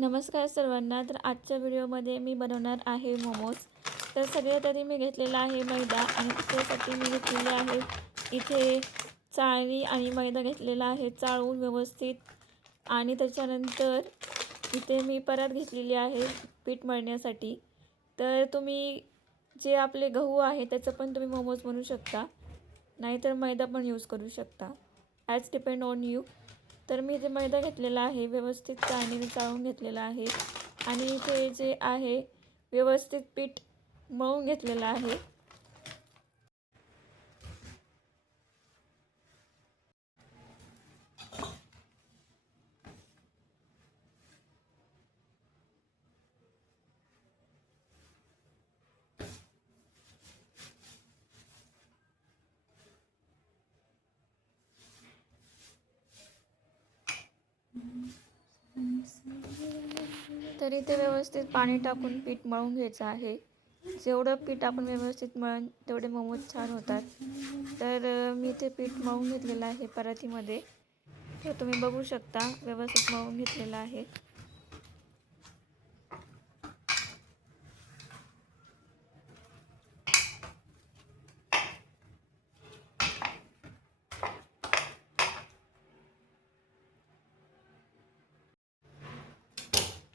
नमस्कार सर्वांना. तर आजच्या व्हिडिओमध्ये मी बनवणार आहे मोमोज. तर सगळ्यात आधी मी घेतलेला आहे मैदा आणि त्यासाठी मी घेतलेले आहे इथे चाळणी आणि मैदा घेतलेला आहे चाळून व्यवस्थित. आणि त्याच्यानंतर इथे मी परात घेतलेली आहे पीठ मळण्यासाठी. तर तुम्ही जे आपले गहू आहे त्याचं पण तुम्ही मोमोज बनवू शकता, नाहीतर मैदा पण यूज करू शकता. As depend on you. तर मी इथे मैदा घेतलेला आहे, व्यवस्थित चाळणीने चाळून घेतलेला आहे आणि इथे जे आहे व्यवस्थित पीठ मळून घेतलेलं आहे. तर इथे व्यवस्थित पाणी टाकून पीठ मळून घ्यायचं आहे. जेवढं पीठ आपण व्यवस्थित मळून तेवढे मोमोज छान होतात. तर मी इथे पीठ मळून घेतलेलं आहे परातीमध्ये. तर तुम्ही बघू शकता व्यवस्थित मळून घेतलेलं आहे.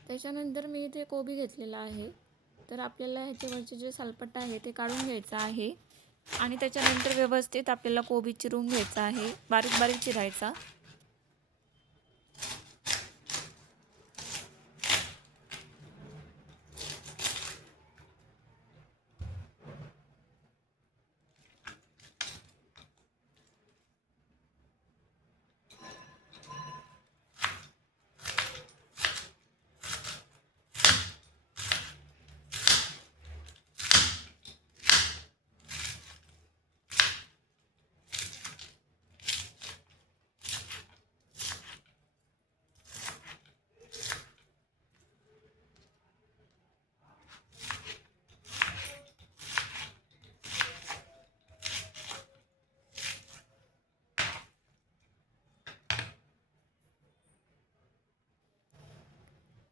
त्याच्यानंतर मी इथे कोबी घेतलेला आहे. तर आपल्याला ह्याच्यावरचे जे सालपट्टा आहे ते काढून घ्यायचं आहे आणि त्याच्यानंतर व्यवस्थित आपल्याला कोबी चिरून घ्यायचा आहे, बारीक बारीक चिरायचा.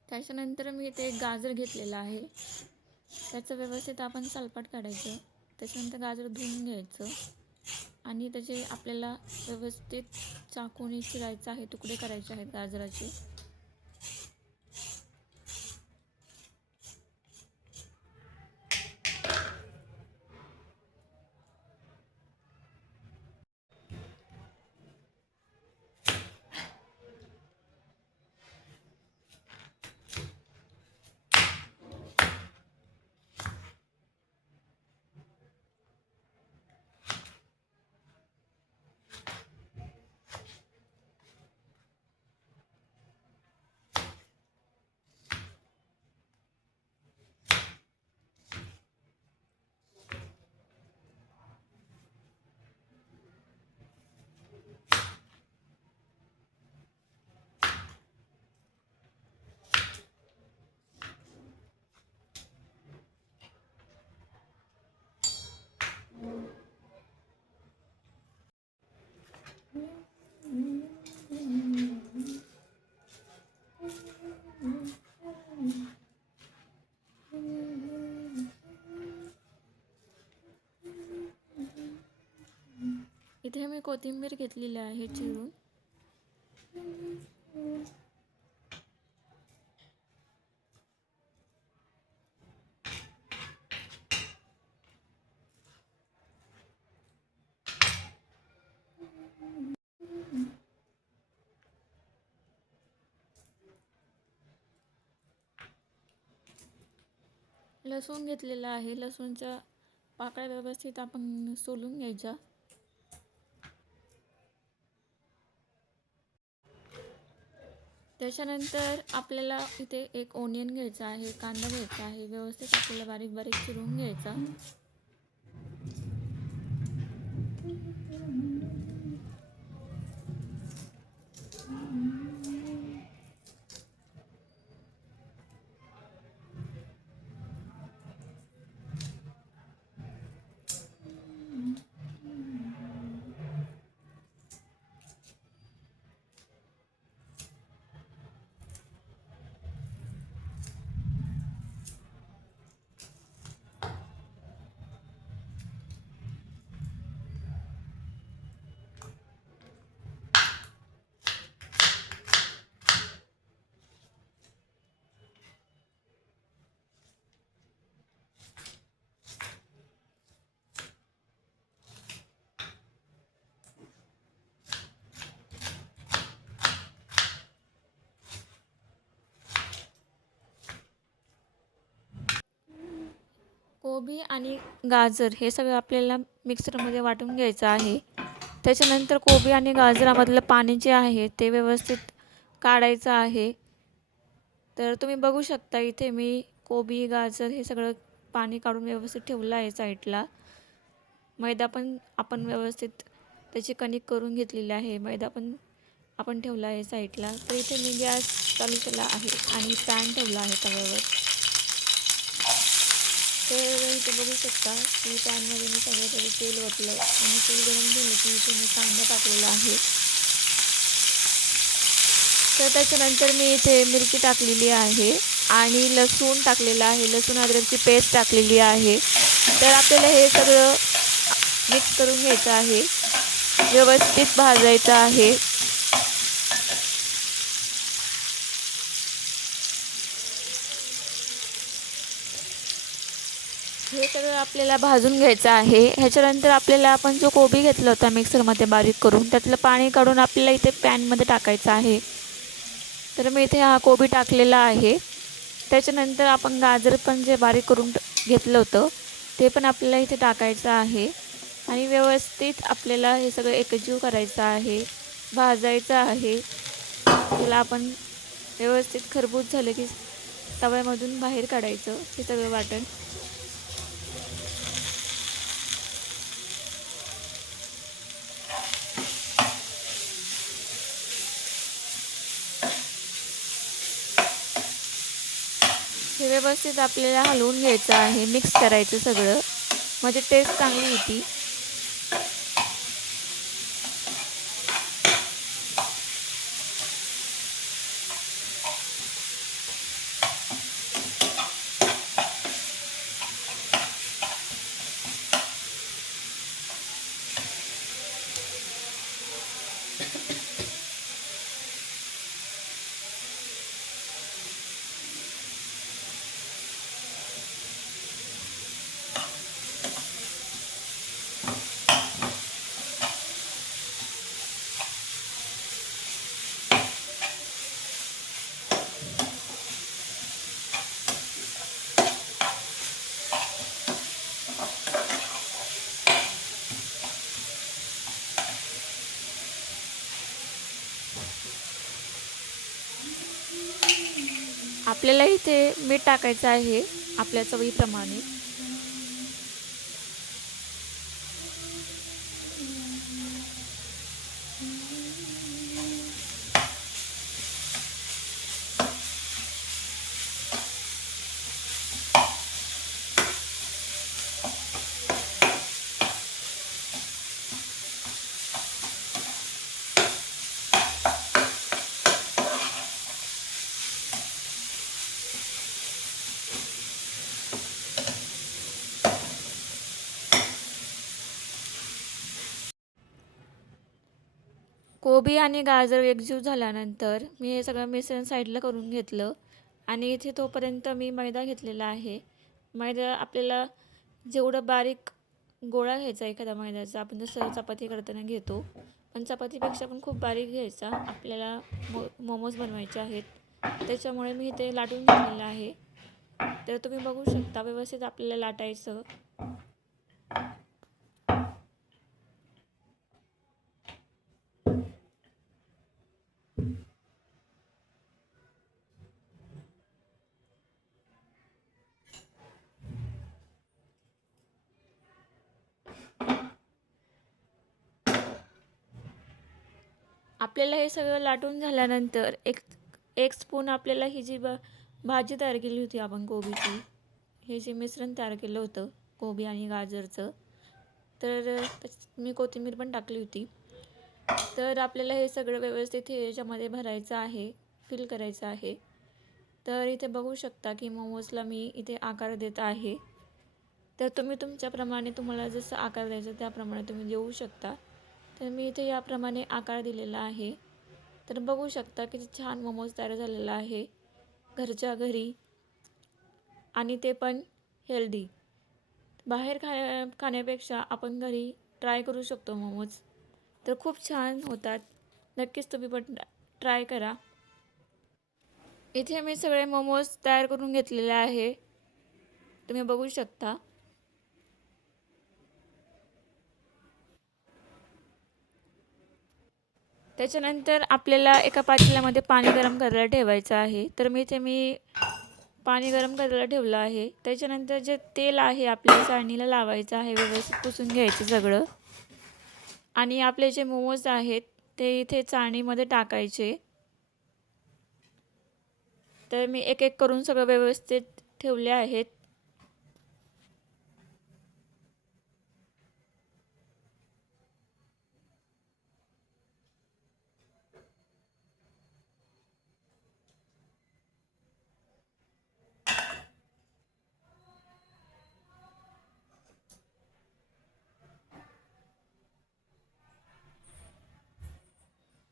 त्याच्यानंतर मी इथे एक गाजर घेतलेला आहे. त्याचं व्यवस्थित आपण सालपाट काढायचं. त्याच्यानंतर गाजर धुवून घ्यायचं आणि त्याचे आपल्याला व्यवस्थित चाकूने चिरायचं आहे, तुकडे करायचे आहेत गाजराचे. इथे मी कोथिंबीर घेतलेली आहे चिरून. लसूण घेतलेला आहे. लसूणच्या पाकळ्या व्यवस्थित आपण सोलून घ्यायच्या. त्याच्यानंतर आपल्याला इथे एक ओनियन घ्यायचा आहे, कांदा घ्यायचा आहे, व्यवस्थित आपल्याला बारीक बारीक चिरून घ्यायचा. कोबी आणि गाजर हे सगळं आपल्याला मिक्सरमध्ये वाटून घ्यायचं आहे. त्याच्यानंतर कोबी आणि गाजरामधलं पाणी जे आहे ते व्यवस्थित काढायचं आहे. तर तुम्ही बघू शकता इथे मी कोबी, गाजर हे सगळं पाणी काढून व्यवस्थित ठेवलं आहे साईडला. मैदा पण आपण व्यवस्थित त्याची कणिक करून घेतलेली आहे. मैदा पण आपण ठेवला आहे साईडला. तर इथे मी गॅस चालू केला आहे आणि पॅन ठेवला आहे तव्यावर. तर इथे बघू शकता की पॅनमध्ये मी सगळं त्याचं तेल ओतलं आणि तेल गरम झालं की इथे मी कांदा टाकलेला आहे. तर त्याच्यानंतर मी इथे मिरची टाकलेली आहे आणि लसूण टाकलेलं आहे. लसूण अद्रकची पेस्ट टाकलेली आहे. तर आपल्याला हे सगळं मिक्स करून घ्यायचं आहे. व्यवस्थित भाजायचं आहे. हे सगळं आपल्याला भाजून घ्यायचं आहे. ह्याच्यानंतर आपल्याला आपण जो कोबी घेतला होता मिक्सरमध्ये बारीक करून त्यातलं पाणी काढून आपल्याला इथे पॅनमध्ये टाकायचं आहे. तर मी इथे हा कोबी टाकलेला आहे. त्याच्यानंतर आपण गाजर पण जे बारीक करून घेतलं होतं ते पण आपल्याला इथे टाकायचं आहे आणि व्यवस्थित आपल्याला हे सगळं एकजीव करायचं आहे, भाजायचं आहे. त्याला आपण व्यवस्थित खरपूस झालं की तव्यामधून बाहेर काढायचं हे सगळं वाटण. हे व्यवस्थित आपल्याला हलवून घ्यायचं आहे, मिक्स करायचं सगळं म्हणजे टेस्ट चांगली होती. आपल्याला इथे मीठ टाकायचं आहे आपल्या चवीप्रमाणे. कोबी आणि गाजर एकजीव झाल्यानंतर मी हे सगळं मिश्रण साईडला करून घेतलं आणि इथे तोपर्यंत मी मैदा घेतलेला आहे. मैदा आपल्याला जेवढं बारीक गोळा घ्यायचा एखाद्या मैद्याचा, आपण जसं चपाती करताना घेतो, पण चपातीपेक्षा पण खूप बारीक घ्यायचा. आपल्याला मोमोज बनवायचे आहेत, त्याच्यामुळे मी इथे लाटून घेतलेलं आहे. तर तुम्ही बघू शकता व्यवस्थित आपल्याला लाटायचं. आपल्याला हे सगळं लाटून झाल्यानंतर एक एक स्पून आपल्याला ही जी भाजी तयार केली होती आपण कोबीची, हे जे मिश्रण तयार केलं होतं कोबी आणि गाजरचं, तर मी कोथिंबीर पण टाकली होती. तर आपल्याला हे सगळं व्यवस्थित हे याच्यामध्ये भरायचं आहे, फिल करायचं आहे. तर इथे बघू शकता की मोमोजला मी इथे आकार देत आहे. तर तुम्ही तुमच्याप्रमाणे तुम्हाला जसं आकार द्यायचा त्याप्रमाणे तुम्ही देऊ शकता. तर मी इथे याप्रमाणे आकार दिलेला आहे. तर बघू शकता किती छान मोमोज तयार झालेला आहे घरच्या घरी आणि ते पण हेल्दी. बाहेर खाण्यापेक्षा आपण घरी ट्राय करू शकतो मोमोज. तर खूप छान होतात. नक्कीच तुम्ही पण ट्राय करा. इथे मी सगळे मोमोज तयार करून घेतलेले आहे, तुम्ही बघू शकता. त्याच्यानंतर आपल्याला एका पातेल्यामध्ये पाणी गरम करायला ठेवायचं आहे. तर मी पाणी गरम करायला ठेवलं आहे. त्याच्यानंतर जे तेल आहे आपल्या चाळणीला लावायचं आहे, व्यवस्थित पुसून घ्यायचं सगळं. आणि आपले जे मोमोज आहेत ते इथे चाळणीमध्ये टाकायचे. तर मी एक एक करून सगळं व्यवस्थित ठेवले आहेत.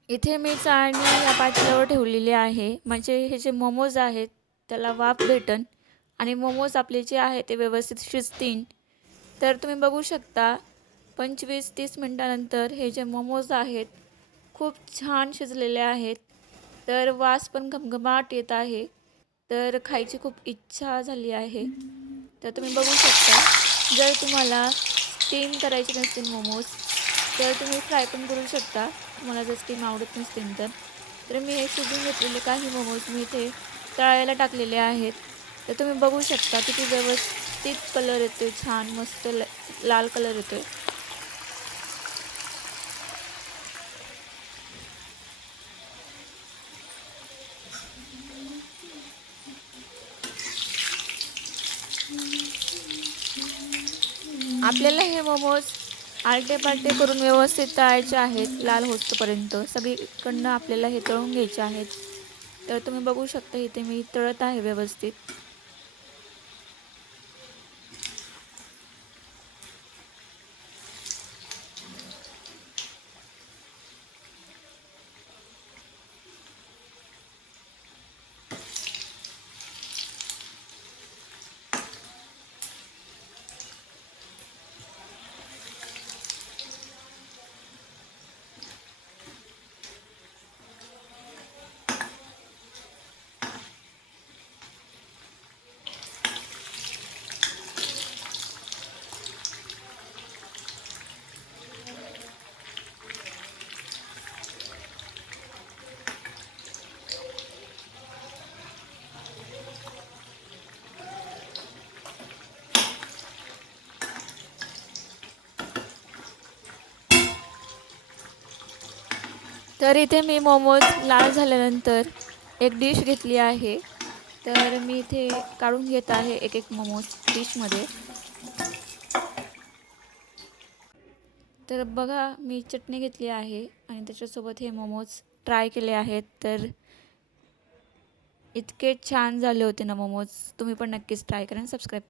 इथे मी चाळणी या पातेल्यावर ठेवलेली आहे, म्हणजे हे जे मोमोज आहेत त्याला वाफ भेटन आणि मोमोज आपले जे आहे ते व्यवस्थित शिजतील. तर तुम्ही बघू शकता 25-30 मिनटानंतर हे जे मोमोज आहेत खूप छान शिजलेले आहेत. तर वास पण घमघमाट येत आहे. तर खायची खूप इच्छा झाली आहे. तर तुम्ही बघू शकता, जर तुम्हाला स्टीम करायचे नसतील मोमोज तर तुम्ही फ्राय पण करू शकता, तुम्हाला जर स्टीम आवडत नसतील तर मी हे शिजवून घेतलेले काही मोमोज मी इथे तळायला टाकलेले आहेत. तर तुम्ही बघू शकता किती व्यवस्थित कलर येतो, छान मस्त लाल कलर येतो. आपल्याला हे मोमोज आलटे पालटे करून व्यवस्थित तळायचे आहेत, लाल होईपर्यंत सगळीकडनं आपल्याला हे तळून घ्यायचे आहेत. तर तुम्ही बघू शकता इथे मी तळत आहे व्यवस्थित. तर इथे मी मोमोज लाल झाल्यानंतर एक डिश घेतली आहे. तर मी इथे काढून घेत आहे एक एक मोमोज डिशमध्ये. तर बघा मी चटणी घेतली आहे आणि त्याच्यासोबत हे मोमोज ट्राय केले आहेत. तर इतके छान झाले होते ना मोमोज. तुम्ही पण नक्कीच ट्राय करा आणि सबस्क्राईब